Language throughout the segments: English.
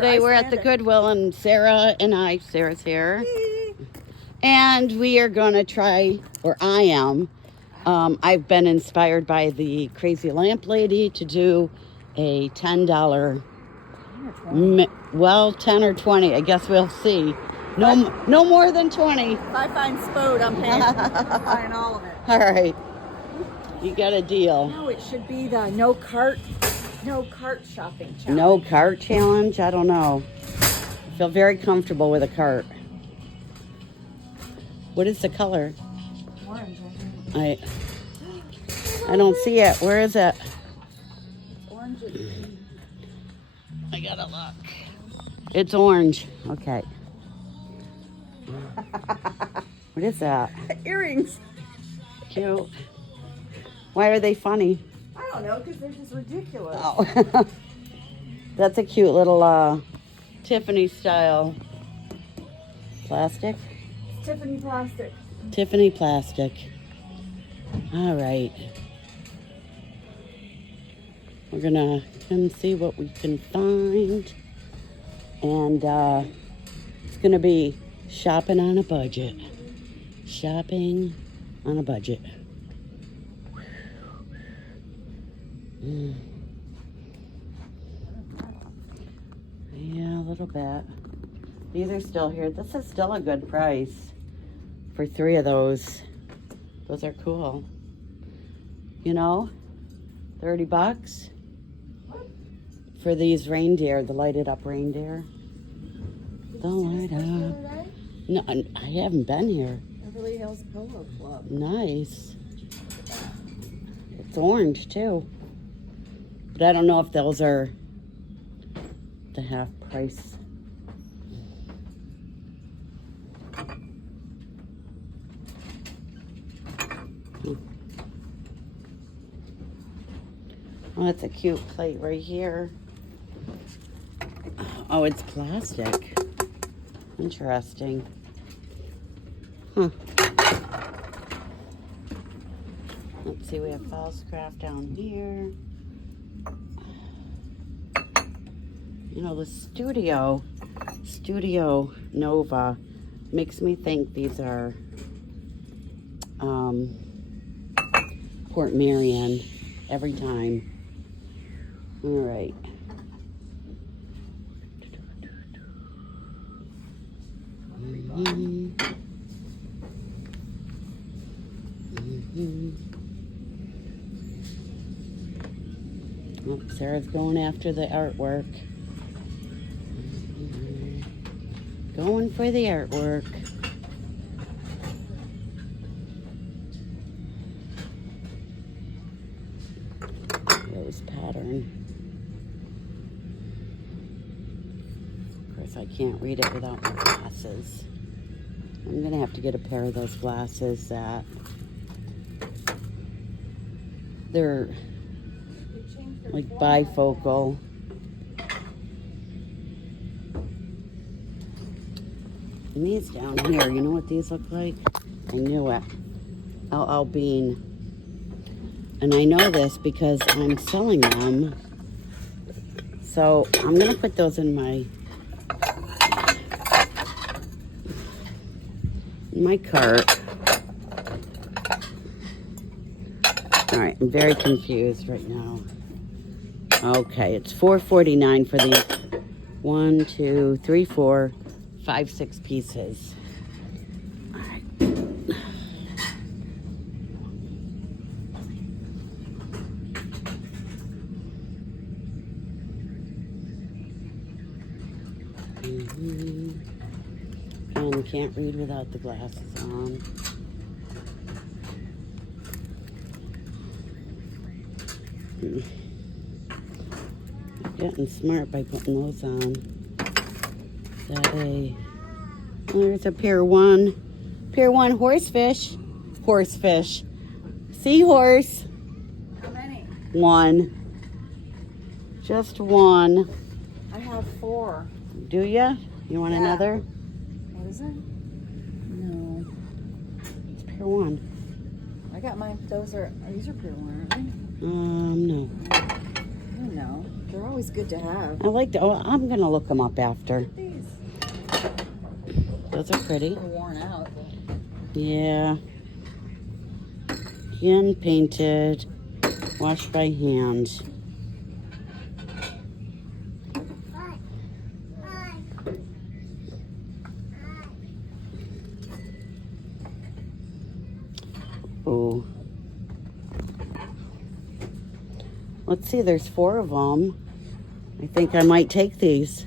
Today we're at the Goodwill and Sarah's here. And we are going to try, or I am, I've been inspired by the Crazy Lamp Lady to do a $10, well, 10 or 20, I guess we'll see. No more than 20. If I find Spode, I'm paying. I'm buying all of it. All right. You got a deal. No, it should be the no cart shopping challenge. No cart challenge? I don't know. I feel very comfortable with a cart. What is the color? Orange. I don't see it. Where is it? Orange. I gotta look. It's orange. Okay. What is that? Earrings. Cute. Why are they funny? I don't know, because they're just ridiculous. Oh. That's a cute little Tiffany style plastic. Tiffany plastic. Tiffany plastic. All right. We're gonna come see what we can find. And it's gonna be shopping on a budget. Shopping on a budget. Yeah, a little bit. These are still here. This is still a good price for 3 of those. Those are cool. You know, 30 bucks for these reindeer, the lighted up reindeer. They'll light up. No, I haven't been here. Beverly Hills Polo Club. Nice. It's orange too. But I don't know if those are the half price. Oh, that's a cute plate right here. Oh, it's plastic. Interesting. Huh. Let's see, we have false craft down here. You know, the Studio Nova makes me think these are Port Marion every time. All right. Oh, Sarah's going after the artwork. Going for the artwork. Rose pattern. Of course, I can't read it without my glasses. I'm gonna have to get a pair of those glasses that they're like bifocal. And these down here, you know what these look like? I knew it. LL Bean. And I know this because I'm selling them. So I'm gonna put those in my cart. All right, I'm very confused right now. Okay, it's $4.49 for these 1, 2, 3, 4, 5, 6 pieces. All right. And can't read without the glasses on. Getting smart by putting those on. Oh, there's a Pier 1 horsefish. Seahorse. How many? 1. Just 1. I have 4. Do ya? You want another? What is it? No. It's Pier 1. I got mine. These are Pier 1, aren't they? No. Oh, no. They're always good to have. I like to, oh, I'm going to look them up after. These Those are pretty. are worn out. Yeah. Hand painted, washed by hand. Oh. Let's see, there's 4 of them. I think I might take these.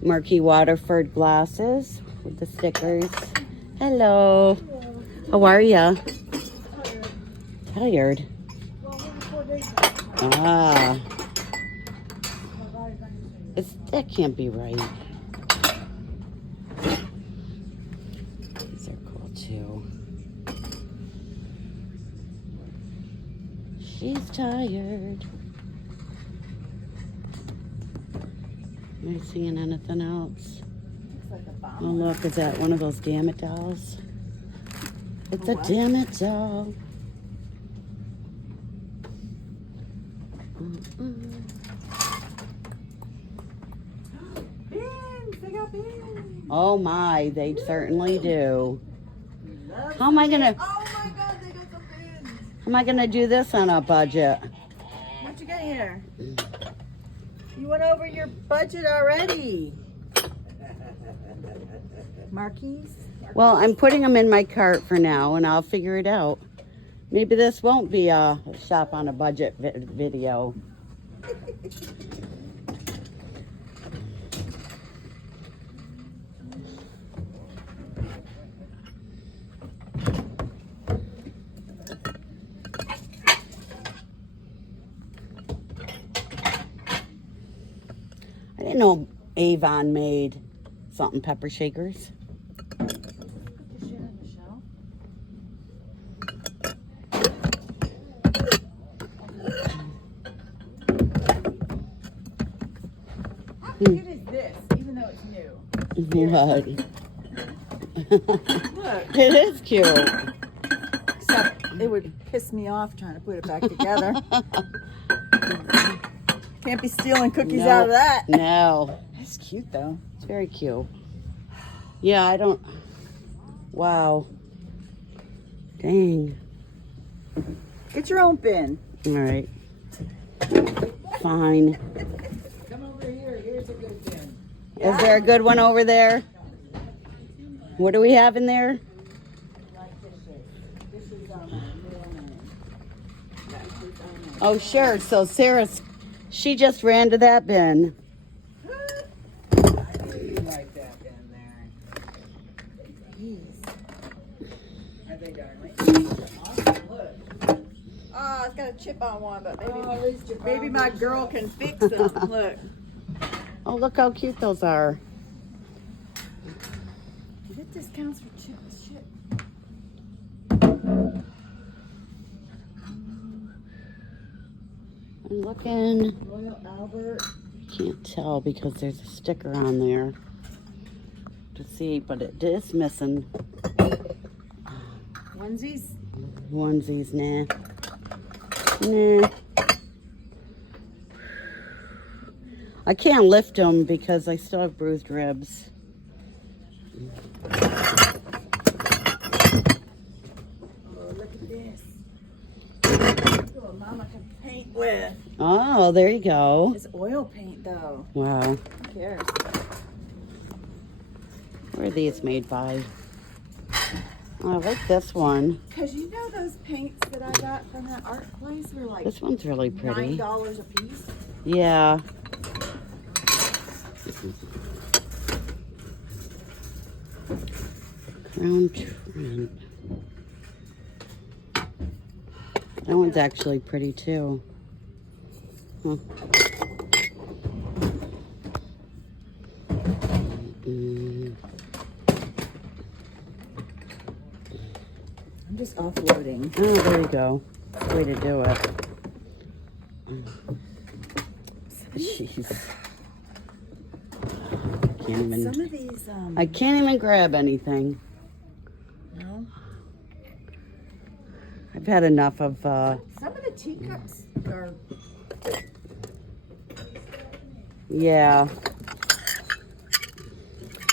Murky Waterford glasses with the stickers. Hello. How are ya? Tired. Ah. That can't be right. These are cool too. She's tired. Am I seeing anything else? Oh look, is that one of those Damn It dolls? It's a Damn It doll. Bins! They got bins! Oh my, they certainly do. How am I gonna? Oh my God, they got the bins! How am I gonna do this on a budget? What you got here? You went over your budget already. Marquise? Well, I'm putting them in my cart for now, and I'll figure it out. Maybe this won't be a shop on a budget video. I didn't know Avon made salt and pepper shakers. Put the shit on the shelf. How cute is this, even though it's new? What? Look. It is cute. Except it would piss me off trying to put it back together. Can't be stealing cookies out of that. No. That's cute though. It's very cute. Yeah, I don't. Wow. Dang. Get your own bin. All right. Fine. Come over here. Here's a good bin. Is there a good one over there? What do we have in there? Oh, sure. So Sarah's, she just ran to that bin. Like that in there. Are they darling? Awesome. Look. Oh, it's got a chip on one, but maybe my girl can fix them. Look. Oh, look how cute those are. That discounts for chip. I'm looking. Royal Albert. Can't tell because there's a sticker on there to see, but it is missing. Onesies. Onesies, nah. Nah. I can't lift them because I still have bruised ribs. Oh, look at this. Look what Mama can paint with. Oh, there you go. It's oil paint though. Wow. Who cares? Where are these made by? Oh, I like this one. Cause you know those paints that I got from that art place were like This one's really pretty. $9 a piece. Yeah. Crown Trent. That one's actually pretty too. Huh. Mm. I'm just offloading. Oh, there you go. Way to do it. Jeez. Some of these, I can't even grab anything. no. I've had enough of, Some of the teacups are Yeah.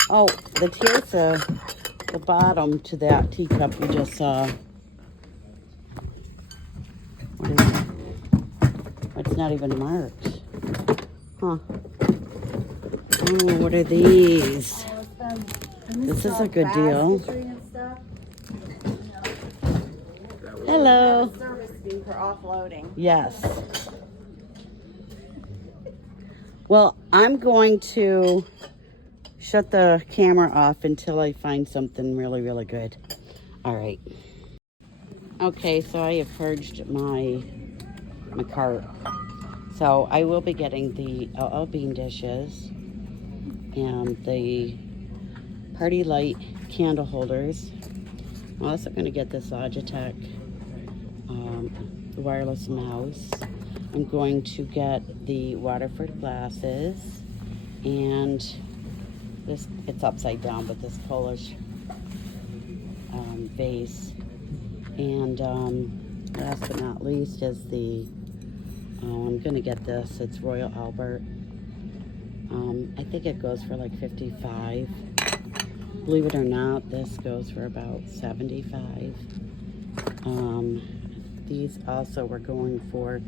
Oh, here's the bottom to that teacup you just saw. What is it? It's not even marked. Huh. Oh, what are these? This is a good deal. Hello. Service fee for offloading. Yes. Well, I'm going to shut the camera off until I find something really, really good. All right. Okay, so I have purged my cart. So I will be getting the bean dishes and the party light candle holders. I'm also going to get this Logitech wireless mouse. I'm going to get the Waterford glasses and this, it's upside down, but this Polish vase. And last but not least is the, I'm going to get this, it's Royal Albert. I think it goes for like 55. Believe it or not, this goes for about 75. These also were going for,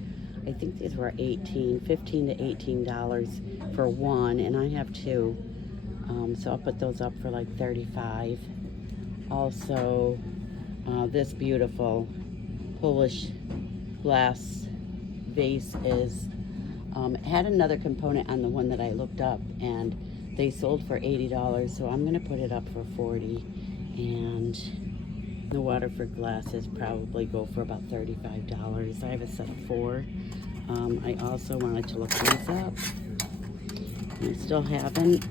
I think these were $15 to $18 for one, and I have two. So I'll put those up for like 35. Also, this beautiful Polish glass vase is, had another component on the one that I looked up, and they sold for $80, so I'm gonna put it up for 40. And the Waterford glasses probably go for about $35. I have a set of 4. I also wanted to look these up. I still haven't.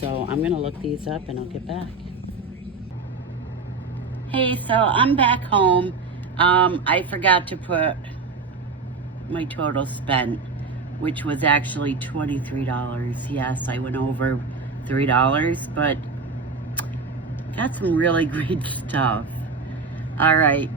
So I'm gonna look these up and I'll get back. Hey, so I'm back home. I forgot to put my total spent, which was actually $23. Yes, I went over $3, but got some really great stuff. All right,